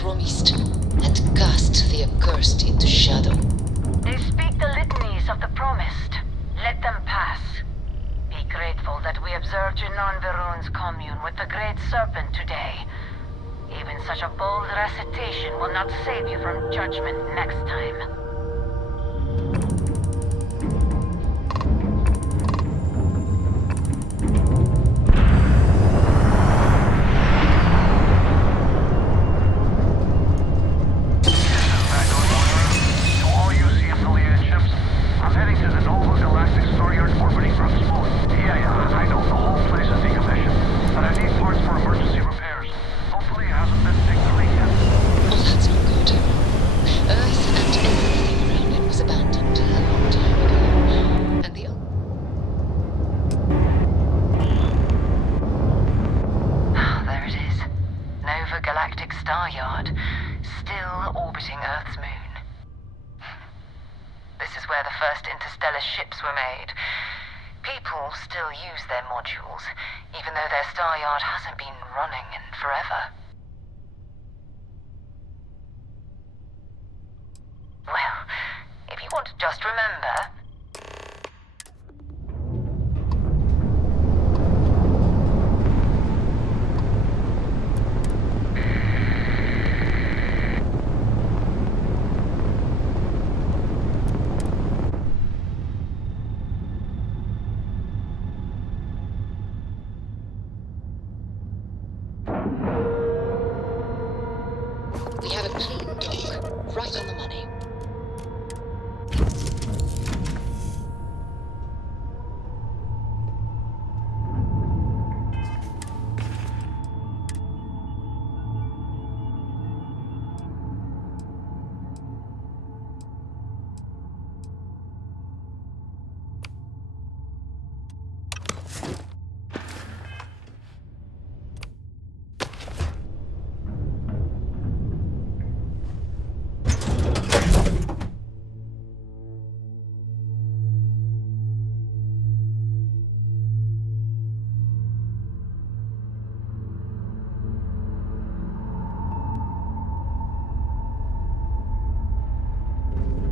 promised and cast the accursed into shadow. They speak the litanies of the promised. Let them pass. Be grateful that we observed Janon Veron's commune with the Great Serpent today. Even such a bold recitation will not save you from judgment next time. Galactic Staryard orbiting ground smooth. Yeah, I know. The whole place is decommissioned. But I need parts for emergency repairs. Hopefully it hasn't been picked clean yet. Oh, that's not good. Earth and everything around it was abandoned a long time ago. And the... There it is. Nova Galactic Staryard. Still orbiting Earth's moon. This is where the first interstellar ships were made. People still use their modules, even though their Staryard hasn't been running in forever. Well, if you want to just remember... We have a clean dock, right on the money.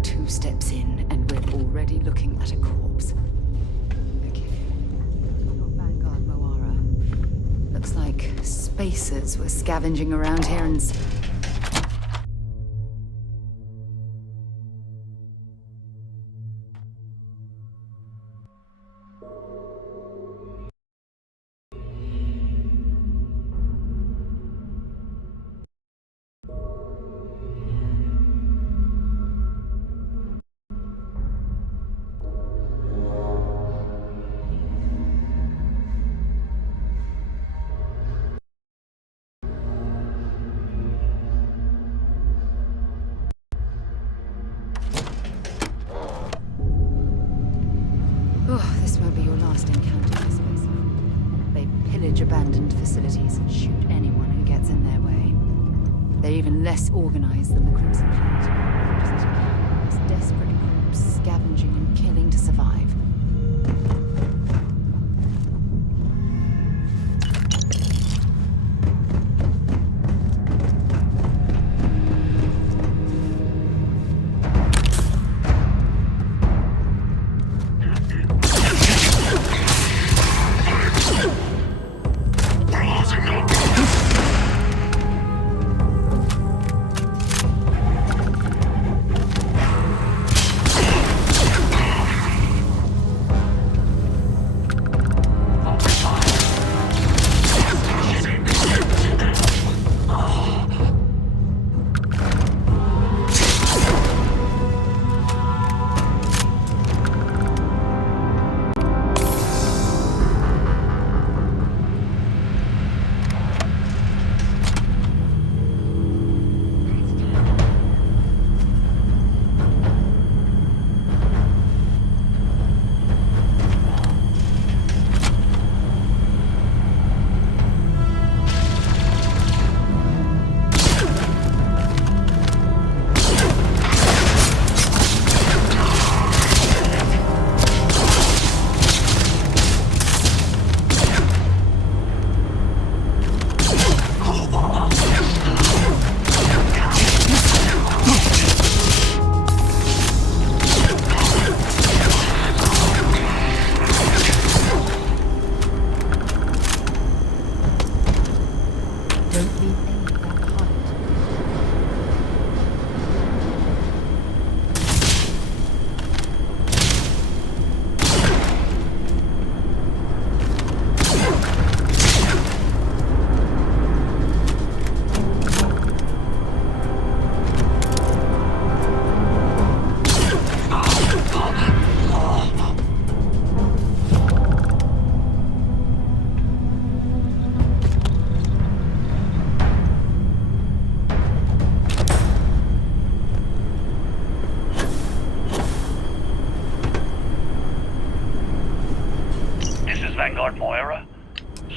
Two steps in, and we're already looking at a corpse. Okay. Not Vanguard Moara. Looks like spacers were scavenging around here and... Oh, this won't be your last encounter with space. They pillage abandoned facilities and shoot anyone who gets in their way. They're even less organized than the Crimson Fleet. Just countless desperate groups scavenging and killing to survive. seen any of that kind.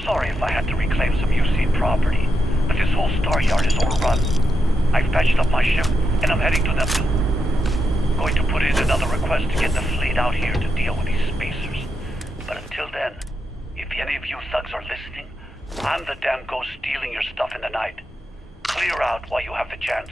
Sorry if I had to reclaim some UC property, but this whole Staryard is overrun. I've patched up my ship, and I'm heading to Neptune. Going to put in another request to get the fleet out here to deal with these spacers. But until then, if any of you thugs are listening, I'm the damn ghost stealing your stuff in the night. Clear out while you have the chance.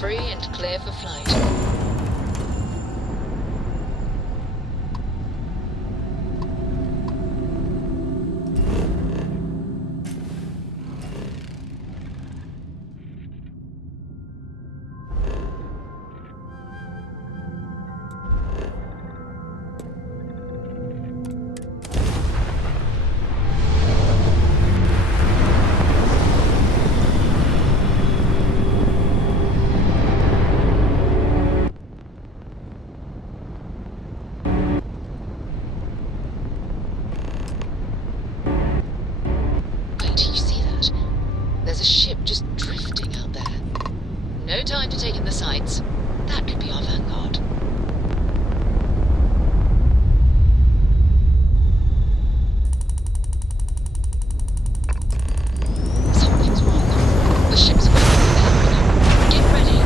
Free and clear for flight. No time to take in the sights. That could be our vanguard. Something's wrong. The ship's waiting for Kamino. Get ready.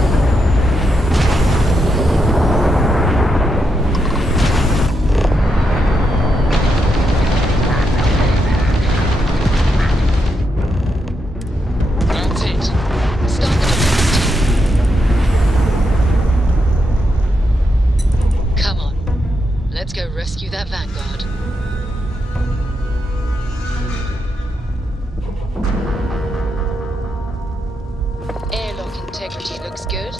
That's it. Start the defense. Come on. Let's go rescue that vanguard. Airlock integrity looks good.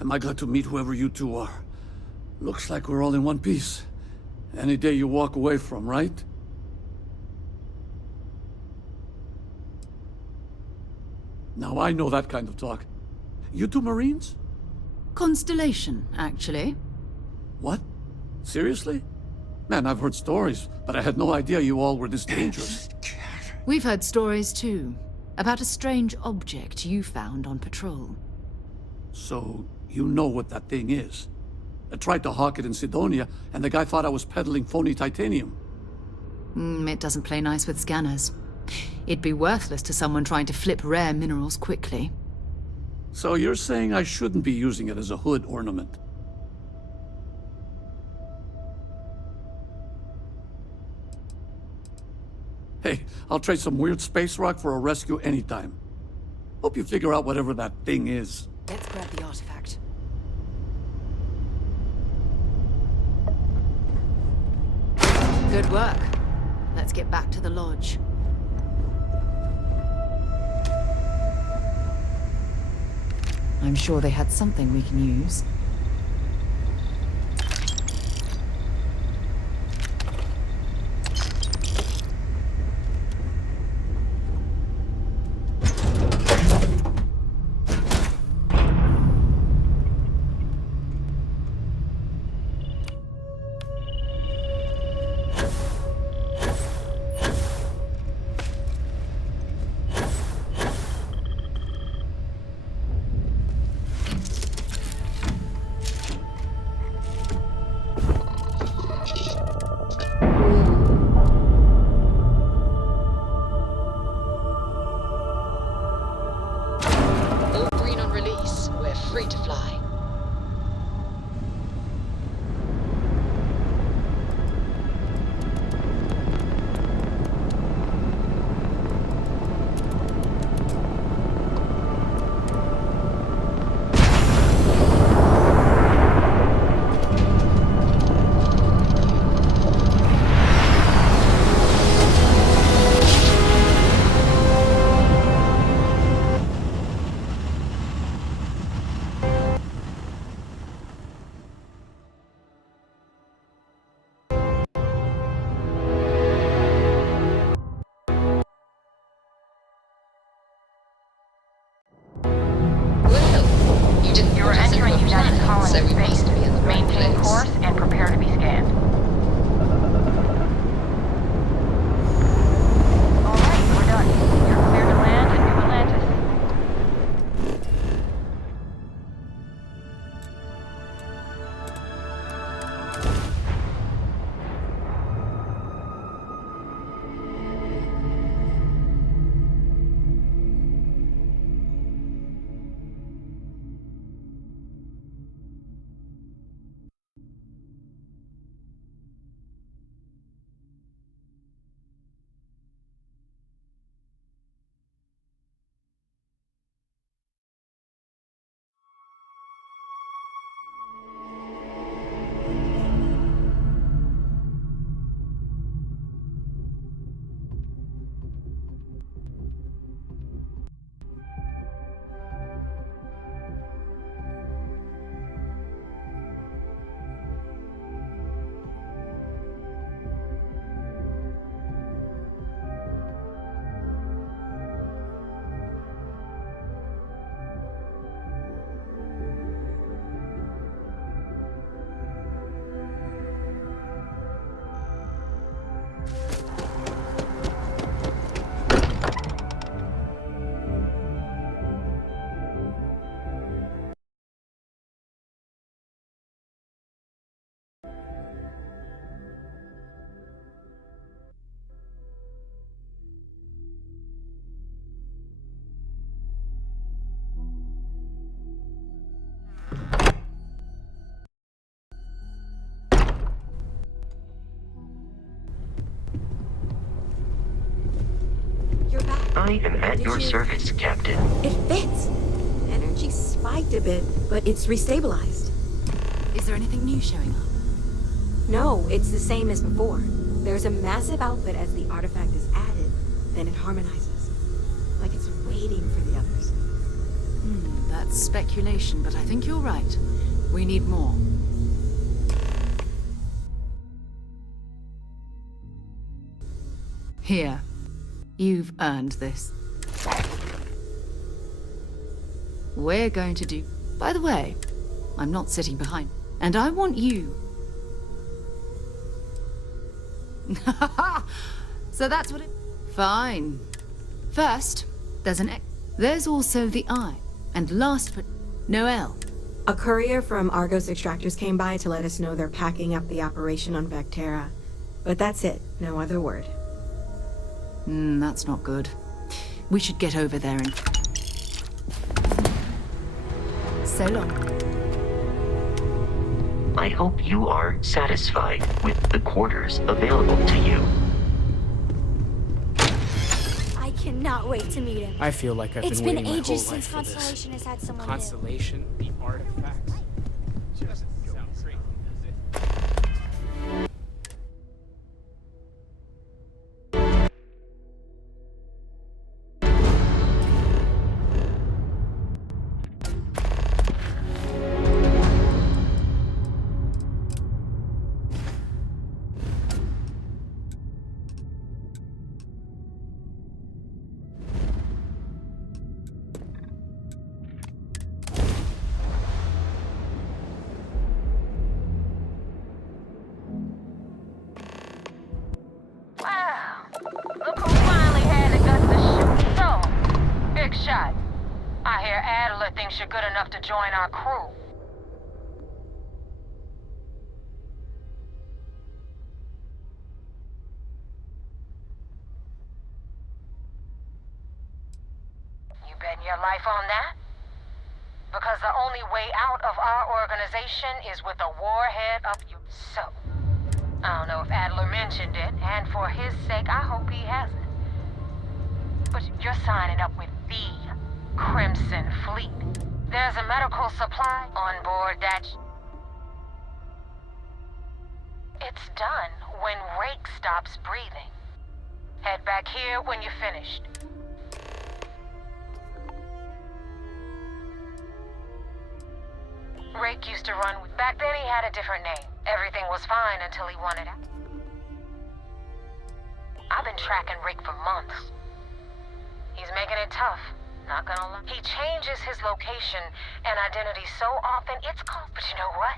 Am I glad to meet whoever you two are. Looks like we're all in one piece. Any day you walk away from, right? Now I know that kind of talk. You two Marines? Constellation, actually. What? Seriously? Man, I've heard stories, but I had no idea you all were this dangerous. We've heard stories too, about a strange object you found on patrol. So, you know what that thing is? I tried to hawk it in Sidonia, and the guy thought I was peddling phony titanium. It doesn't play nice with scanners. It'd be worthless to someone trying to flip rare minerals quickly. So you're saying I shouldn't be using it as a hood ornament? Hey, I'll trade some weird space rock for a rescue anytime. Hope you figure out whatever that thing is. Let's grab the artifact. Good work. Let's get back to the lodge. I'm sure they had something we can use. free to fly. You're entering United Colony so we space. must be in the right Maintain place. course and prepare to be scanned. Alright, we're done. You're clear to land at New Atlantis. I am at your service, Captain. It fits. Energy spiked a bit, but it's restabilized. Is there anything new showing up? No, it's the same as before. There's a massive output as the artifact is added, then it harmonizes. Like it's waiting for the others. That's speculation, but I think you're right. We need more. Here. You've earned this. We're going to do... By the way, I'm not sitting behind. And I want you... So that's what it... Fine. First, there's an... There's also the eye. And last but... Noel. A courier from Argos Extractors came by to let us know they're packing up the operation on Vectera. But that's it. No other word. That's not good. We should get over there and... So long. I hope you are satisfied with the quarters available to you. I cannot wait to meet him. I feel like I've It's been been waiting ages my whole since life for this. Constellation has had someone new. Constellation, the artifacts. Just sounds great, does it? Wow. Look who finally had the guts to shoot. So, big shot. I hear Adler thinks you're good enough to join our crew. You betting your life on that? Because the only way out of our organization is with a warhead up you. So, I don't know if Adler mentioned it, and for his sake, I hope he hasn't. But you're signing up with the Crimson Fleet. There's a medical supply on board that... It's done when Rake stops breathing. Head back here when you're finished. Rake used to run with... Back then he had a different name. Everything was fine until he wanted out. I've been tracking Rake for months. He's making it tough, not gonna lie. He changes his location and identity so often, it's called... But you know what?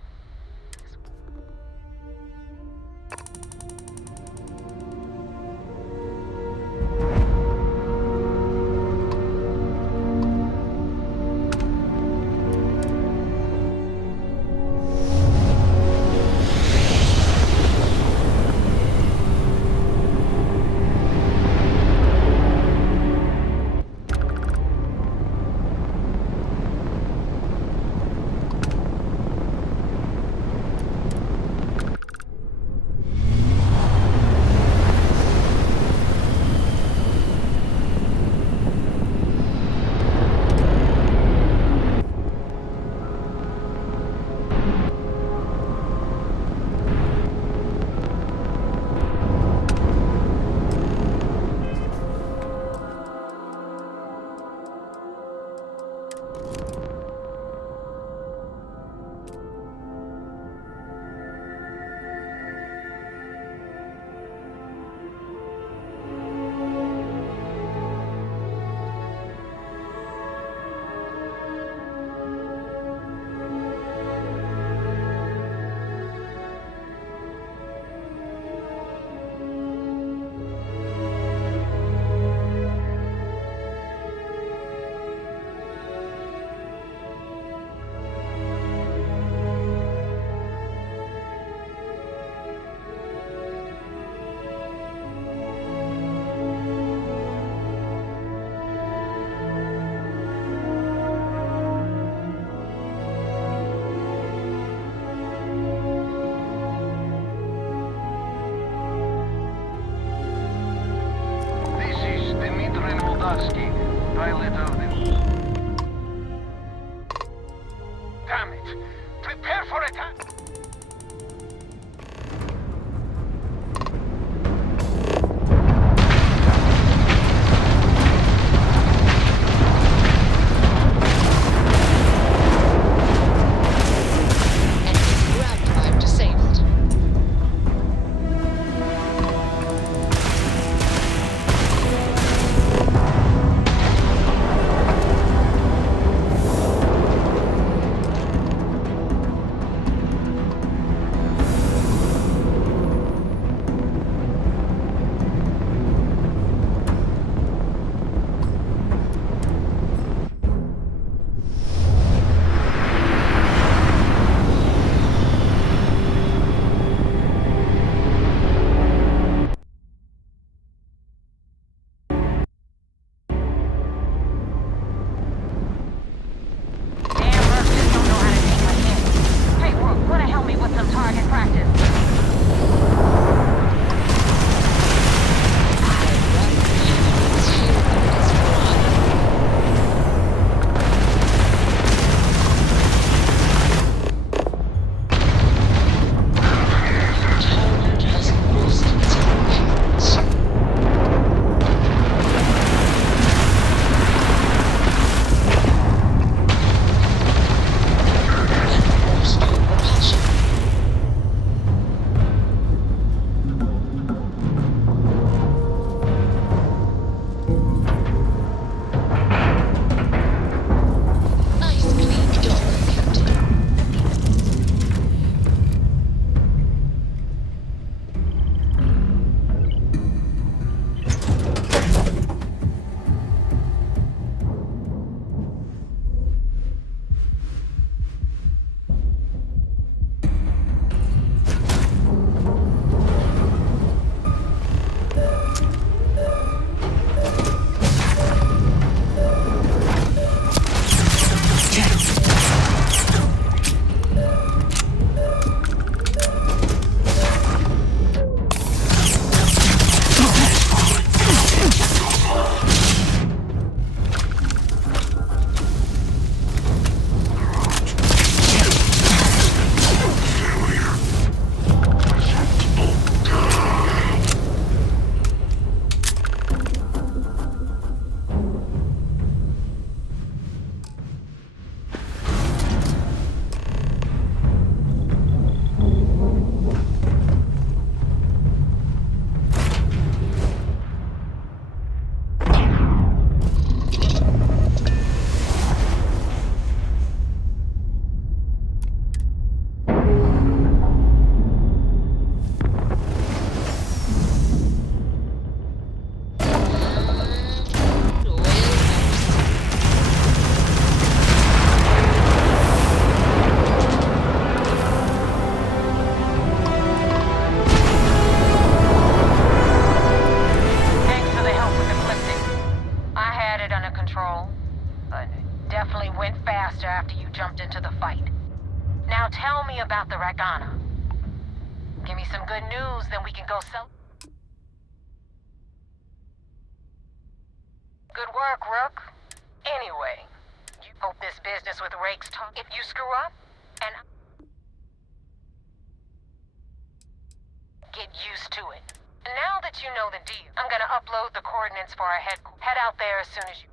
Pilot of the... Damn it! Prepare for attack! sector after you jumped into the fight. Now tell me about the Ragana. Give me some good news, then we can go sell. Good work, Rook. Anyway, you hope this business with Rakes talk if you screw up, and get used to it. Now that you know the deal, I'm gonna upload the coordinates for our headquarters. Head out there as soon as you...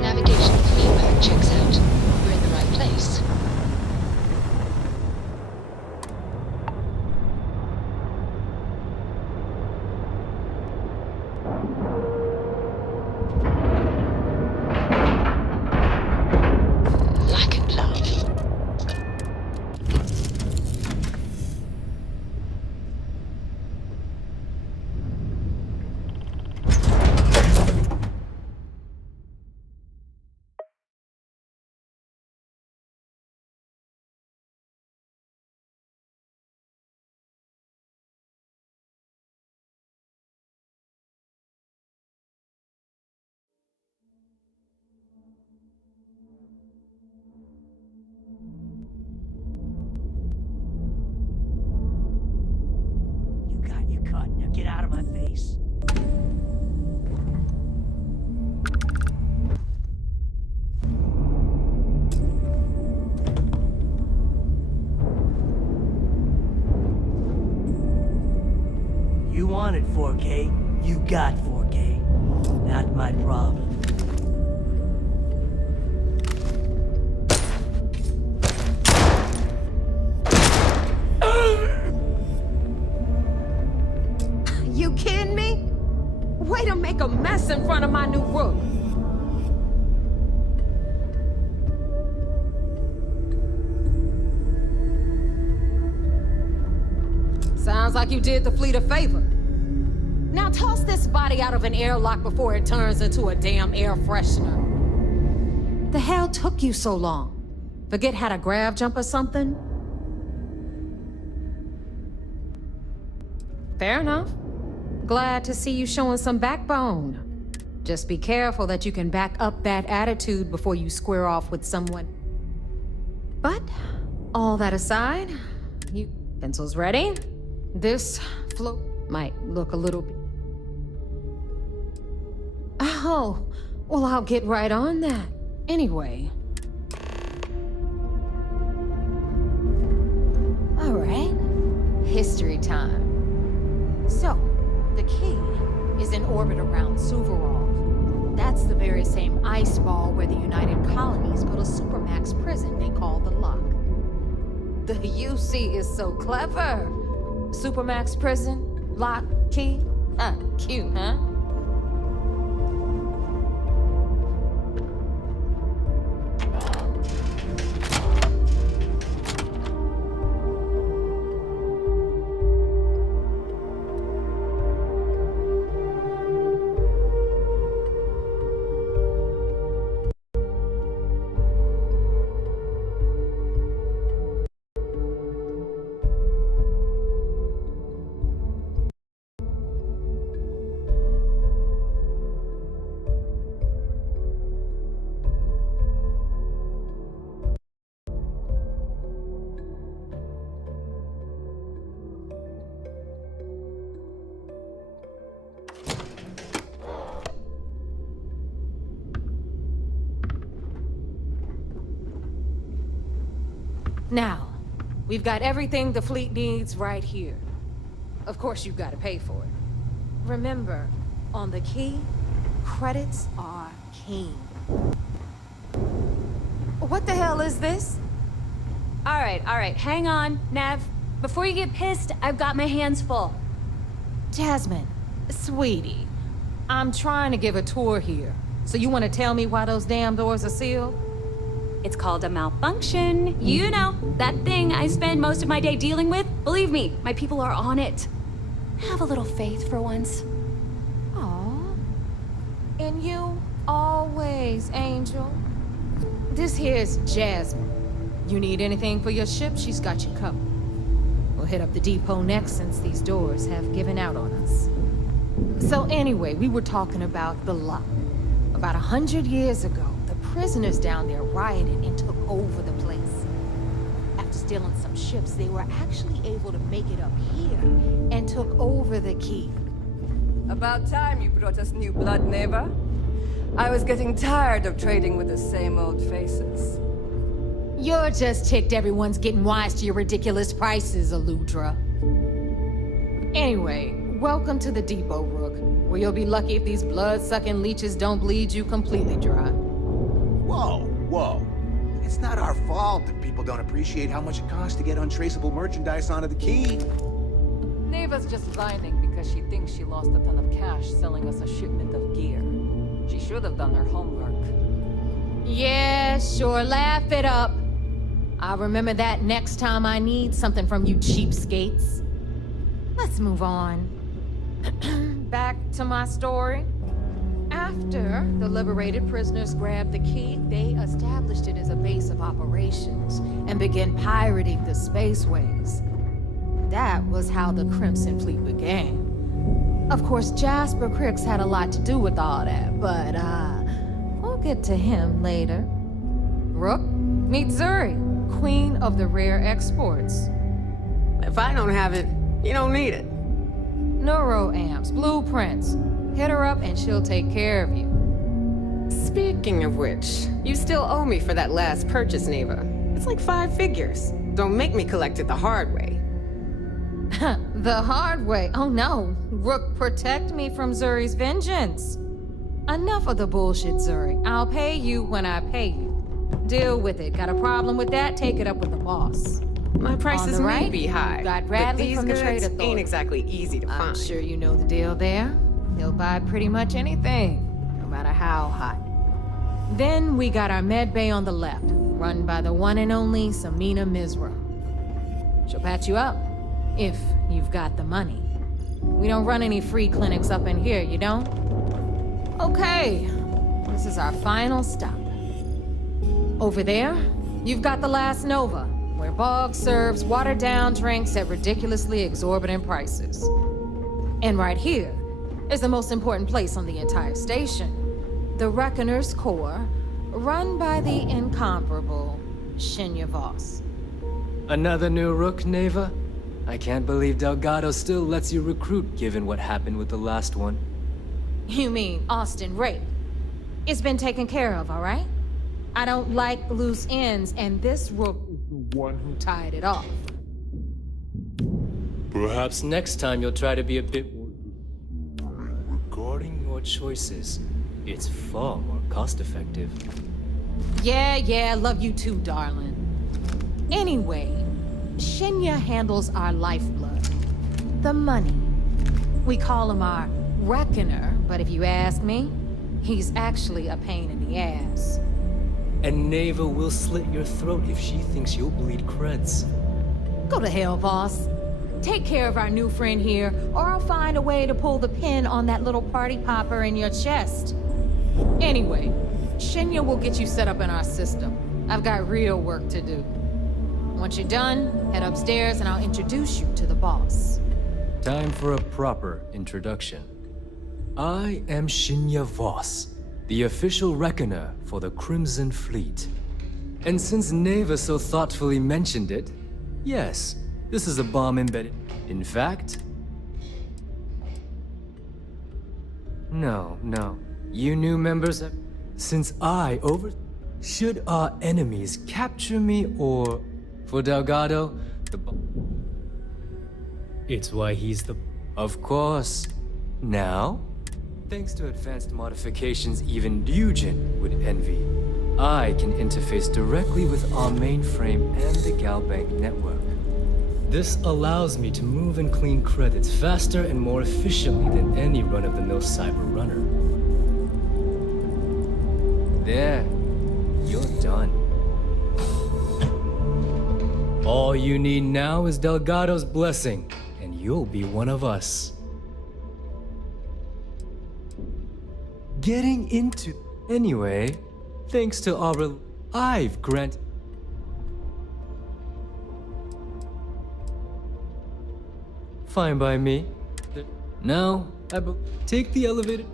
Navigational feedback checks out. We're in the right place. Like it, love. You got your cut. Now get out of my face. You wanted 4K, you got 4K. Not my problem. You kidding me? Way to make a mess in front of my new Rook. Sounds like you did the fleet a favor. Now toss this body out of an airlock before it turns into a damn air freshener. The hell took you so long? Forget how to grav jump or something? Fair enough. Glad to see you showing some backbone. Just be careful that you can back up that attitude before you square off with someone. But, all that aside, you pencils ready? This float might look a little bit... Oh, well, I'll get right on that. Anyway. All right. History time. So, the key is in orbit around Suvorov. That's the very same ice ball where the United Colonies built a supermax prison they call the Lock. The UC is so clever. Supermax prison, lock, key. Cute, huh? Now, we've got everything the fleet needs right here. Of course, you've got to pay for it. Remember, on the key, credits are king. What the hell is this? All right, hang on, Nav. Before you get pissed, I've got my hands full. Jasmine, sweetie, I'm trying to give a tour here. So you want to tell me why those damn doors are sealed? It's called a malfunction. You know, that thing I spend most of my day dealing with. Believe me, my people are on it. Have a little faith for once. Aw. And you always, Angel. This here's Jasmine. You need anything for your ship, she's got you covered. We'll hit up the depot next since these doors have given out on us. So anyway, we were talking about the lot. About 100 years ago, the prisoners down there rioted and took over the place. After stealing some ships, they were actually able to make it up here and took over the key. About time you brought us new blood, Neva. I was getting tired of trading with the same old faces. You're just ticked everyone's getting wise to your ridiculous prices, Aludra. Anyway, welcome to the depot, Rook, where you'll be lucky if these blood-sucking leeches don't bleed you completely dry. Whoa. It's not our fault that people don't appreciate how much it costs to get untraceable merchandise onto the key. Neva's just whining because she thinks she lost a ton of cash selling us a shipment of gear. She should have done her homework. Yeah, sure, laugh it up. I'll remember that next time I need something from you cheapskates. Let's move on. Back to my story. After the liberated prisoners grabbed the key, they established it as a base of operations and began pirating the spaceways. That was how the Crimson Fleet began. Of course, Jasper Kryx had a lot to do with all that, but we'll get to him later. Rook, meet Zuri, Queen of the Rare Exports. If I don't have it, you don't need it. Neuroamps, blueprints. Hit her up and she'll take care of you. Speaking of which, you still owe me for that last purchase, Neva. It's like 5 figures. Don't make me collect it the hard way. The hard way? Oh no. Rook, protect me from Zuri's vengeance. Enough of the bullshit, Zuri. I'll pay you when I pay you. Deal with it. Got a problem with that? Take it up with the boss. My prices may be high, got but Bradley these from the Trade goods Authority. ain't exactly easy to find. I'm sure you know the deal there. He'll buy pretty much anything, no matter how hot. Then we got our med bay on the left, run by the one and only Samina Mizra. She'll patch you up, if you've got the money. We don't run any free clinics up in here, you don't? Okay, this is our final stop. Over there, you've got the Last Nova, where Bog serves watered-down drinks at ridiculously exorbitant prices. And right here is the most important place on the entire station, the Reckoner's Core, run by the incomparable Shinya Voss. Another new Rook, Neva? I can't believe Delgado still lets you recruit given what happened with the last one. You mean Austin Rape? It's been taken care of, all right? I don't like loose ends, and this Rook is the one who tied it off. Perhaps next time you'll try to be a bit more... Regarding your choices, it's far more cost-effective. Yeah, love you too, darling. Anyway, Shinya handles our lifeblood. The money. We call him our Reckoner, but if you ask me, he's actually a pain in the ass. And Neva will slit your throat if she thinks you'll bleed creds. Go to hell, boss. Take care of our new friend here, or I'll find a way to pull the pin on that little party popper in your chest. Anyway, Shinya will get you set up in our system. I've got real work to do. Once you're done, head upstairs and I'll introduce you to the boss. Time for a proper introduction. I am Shinya Voss, the official reckoner for the Crimson Fleet. And since Neva so thoughtfully mentioned it, yes, this is a bomb embedded. In fact... No. You new members have... Since should our enemies capture me or For Delgado, it's why he's the... Of course. Now, thanks to advanced modifications even Nugent would envy, I can interface directly with our mainframe and the Galbank network. This allows me to move and clean credits faster and more efficiently than any run-of-the-mill cyber runner. There, you're done. All you need now is Delgado's blessing, and you'll be one of us. Getting into... Anyway, thanks to our... I've granted... Fine by me. Now, take the elevator.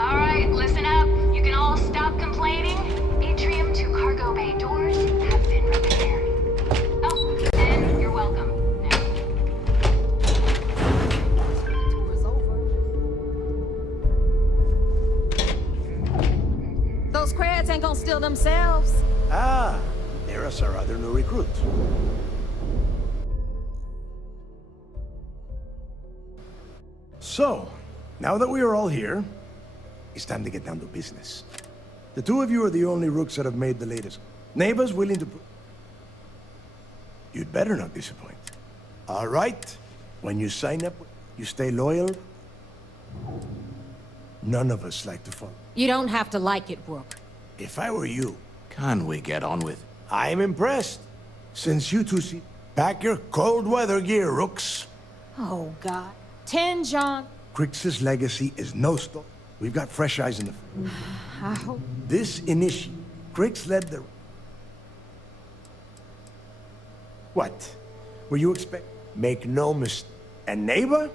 All right, listen up. You can all stop complaining. Atrium to cargo bay doors have been repaired. Oh, and you're welcome. Those crabs ain't gonna steal themselves. Ah, there's our other new recruit. So, now that we are all here, it's time to get down to business. The two of you are the only rooks that have made the latest. Neva's willing to... You'd better not disappoint. All right. When you sign up, you stay loyal. None of us like to fall. You don't have to like it, Rook. If I were you... Can we get on with it? I'm impressed. Since you two see... Pack your cold weather gear, rooks. Oh, God. 10, John. Kryx's legacy is no stop. We've got fresh eyes in the... I hope... This initiate, Kryx led the... What? Were you expect... Make no mistake. And Neva?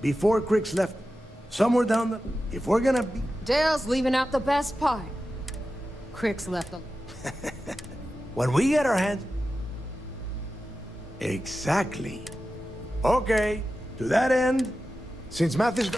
Before Kryx left, somewhere down the... If we're gonna be... Dale's leaving out the best part. Kryx left them. When we get our hands... Exactly. Okay, to that end, since math is...